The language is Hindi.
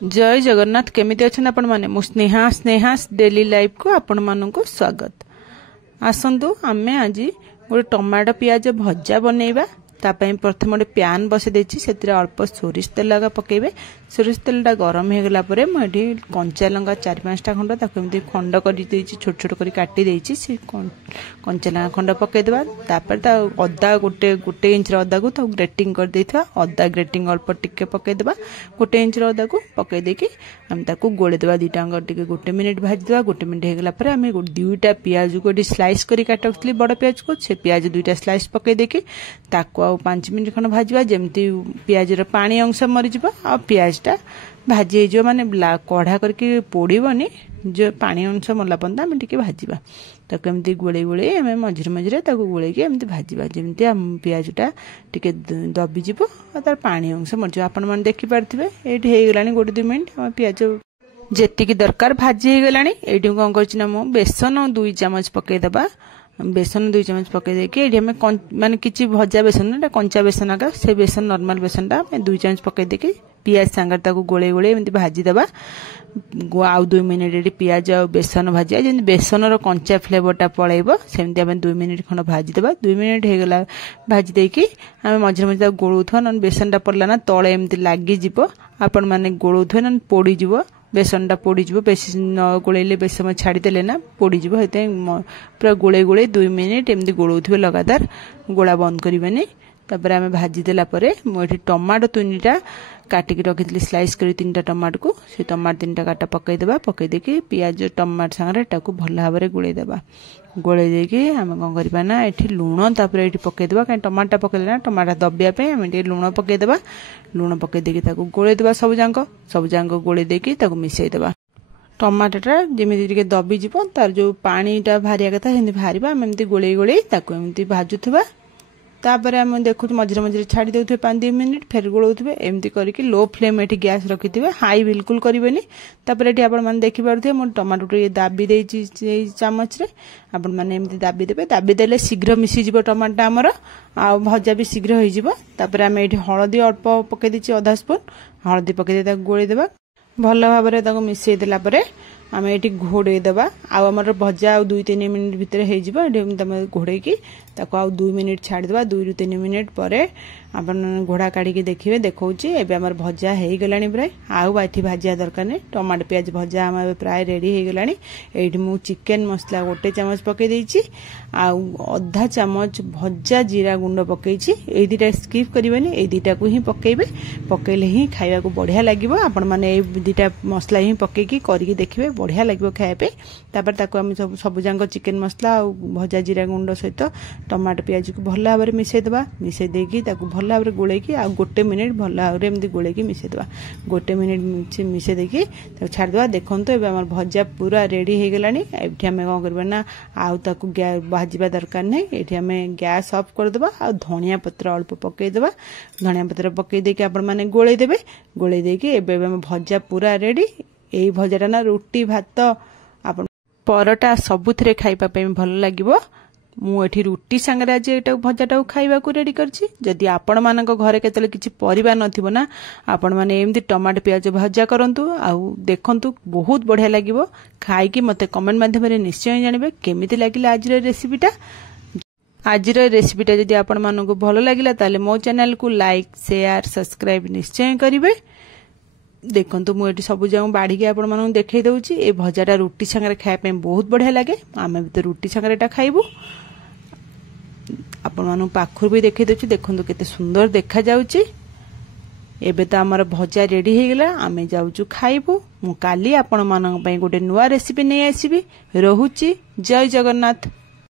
जय जगन्नाथ। केमिति अछन आपण माने? मु स्नेहास डेली लाइफ को आपण माननको स्वागत। आसंतु आमे आज गोटे टमाटो पियाज भजा बनैबा। तापई प्रथम गोटे प्यान बसे देछि, सेतिरे अल्प सोरिष तेल पकेबे। सोरिष तेलटा गरम हो गला परे मुझे कंचा लंका 4-5टा खंड ताको एमती खंड करि देछि, छोट छोट करि काटि देछि। से कंचा लंका खंड पके देबा। तापर ता अदा गोटे इंच अदा को ता ग्रेटिंग कर देथवा। अदा ग्रेटिंग अल्प टिके पके देबा। गोटे इंच अदा को पके देके हम ताको गोळे देबा। दिटांग टिके गोटे मिनिट भाजी देबा। गोटे मिनिट हो गला परे हम दुईटा प्याज को स्लाइस करि काटथली बड़ प्याज को, से प्याज दुईटा स्लाइस पके देके ताको 5 मिनिट खंड भाजवा। जेमती प्याज रो पानी अंश मरि जिवो आ प्याज टा भाजी जो माने कढ़ा करके पोड़बनी, जो पानी अंश मला पंदा आम टे भाजवा। ताको एमती गोले गोले आम मझे मझे गोले एमती भाजवा, जमती आम प्याजटा टे दबिज तार पानी अंश मरज। आपण मैंने देखिपे ये होगा गोटे 2 मिनिट आम प्याज जेतिकी दरकार भाजी हो गला। ये कौन कर बेसन 2 चामच पकईदबा। बेसन 2 चामच पकई देके ये माने किसी भजा बेसन कंचा बेसन आगा, से बेसन नॉर्मल बेसनटा 2 चामच पकई देके पियाज सांगर ताको गोले गोले एमती भाजी देबा। आउ 2 मिनिट पियाज आ बेसन भाजिया, जेमती बेसन रो कंचा फ्लेवरटा पळेबो सेमती आम 2 मिनिट खंड भाजी देबा। 2 मिनिट हो गला भाजी देकी आम मझे मझे गोलौथवा, न बेसनटा पड़ला ना तळे एमती लागी जिवो। आपण माने गोलौथवे न पोड़ी जिवो, बेसनटा पोड़ी जिवो। बेसी न गोलेले बेसन छाड़ीदेले ना पोड़ी जिवो। हेते पूरा गोले गोले 2 मिनिट एमती गोलौथवे लगातार, गोला बंद करिवेनी। तापर आम भाजी देला परे मुझे टमाटो 3टा काटिकी रखी स्लाइस करी 3टा टमाटो को, से टमाटो 3टा काटा पकई देबा। पकई देके पियाज टमाटो सांगरे टाको भल भाव में गोले देबा। गोले देके आम कौन करबा ना एठी लूण तापर एठी पकई देबा। कहीं टमाटा पकईले ना टमाटा दबिया पे आम टे लूण पकई देबा। लूण पकई देके ताको गोले देबा। सब जांक गोले देके ताको मिसई देबा। टमाटोटा जमी टे दबी जीव, तार जो पानीटा भारिया कथा सेमती भारिबा। आम एमती गोले गोले ताको एमती भाजुथबा। तापर आम देखु मझे मझे छाड़ी देउथे 5-2 मिनिट, फेर गोलौथे एमती करके लो फ्लेम एठी गैस रखिथिबे, हाई बिल्कुल करिवेनी। तापर एठी आपण माने देखि पारुथे मो टमाटो टे दाबी देछि चामच रे। आपण माने एमती दाबी देबे। दाबी देले शीघ्र मिसी जिवो टमाटो हमर, आ भजा भी शीघ्र होई जिवो। तापर आम एठी हळदी अल्प पके दिछि, आधा स्पून हळदी पके दे ताको गोळे देबा। भल भाव में ताको मिसई देला परे आम ये घोड़े देबा। आमर भजा 2-3 मिनिट भितर हो घोड़े की ताको आ 2 मिनिट छाड़देबा। 2-3 मिनिट पर आपन घोड़ा काढ़ी देखिए देखौची एबे हमर भजा हो गलानी प्राय। आउ बाठी भाजिया दरकार नहीं। टमाटो प्याज भजा हम प्राय रेडी हो गलानी। एठी मु चिकेन मसला 1 चामच पके देछि, आउ आधा चामच भजा जीरा गुंड पकेछि। ए दुटा स्किप करिवेनी, ए दुटा को ही पकेबे। पकेले ही खाइबा को बढ़िया लागिवो। आपण माने ए दुटा मसला ही पकेकी करके देखिबे, बढ़िया लगे खाया पे। तापर ताको हम सब जांक चिकेन मसला आ भजा जीरा गुंड सहित टमाटो प्याज को भल भाव में मिसई देबा। मिसई देकी ताको भल भाव में गोलेकी आ 1 मिनिट भल भाव में एमती गोलेकी मिसई देबा। 1 मिनिट मिसई देकी ताको छाड़ देबा। देखंतो एबे हमर भजा पूरा रेडी हो गलानी। एठी हमें कोन करबा ना आ ताको भाजिबा दरकार नै। एठी हमें गैस ऑफ कर देबा आ धनिया पत्र अल्प पके देबा। धनिया पत्र पके देकी आपण माने गोले देबे। गोले देकी एबे हम भजा पूरा रेडी। यही भजाटा ना रुटी भात आप परोटा सबुथिरे खाइबा पे भल लागिवो। मु एठी रुटी संगे आज एटा भजाटा खाइबा को रेडी करछि। जदि आपण मानक घरे केतले किछि परिबा नथिबो ना, आपण माने एमती टमाटो प्याज भजा करंतु आ देखंतु बहुत बढ़िया लागिवो। खाइकी मते कमेंट माध्यम रे निश्चय जानिबे केमिति लागिला आज रेसिपीटा। आज रेसिपीटा जदि आपण मानक भल लागिला ताले मो चैनल को लाइक शेयर सब्सक्राइब निश्चय करिवे। देखो मुझे सब जाऊँ बाढ़ के आपण मानक देखई दउची। ए भजाटा रुटी संगे खाया बहुत बढ़िया लगे। आम भी तो रुटी संगे खाइबू। आपण मानक पाखर भी देखई दउची। देखो केते सुंदर देखा जाउची। एबे तो आमर भजा रेडी हो गला। आमे जाउचु खाइबू। मु काली आपण मानक पई गोटे नुवा रेसिपी नै आसीबी। रहुची। जय जगन्नाथ।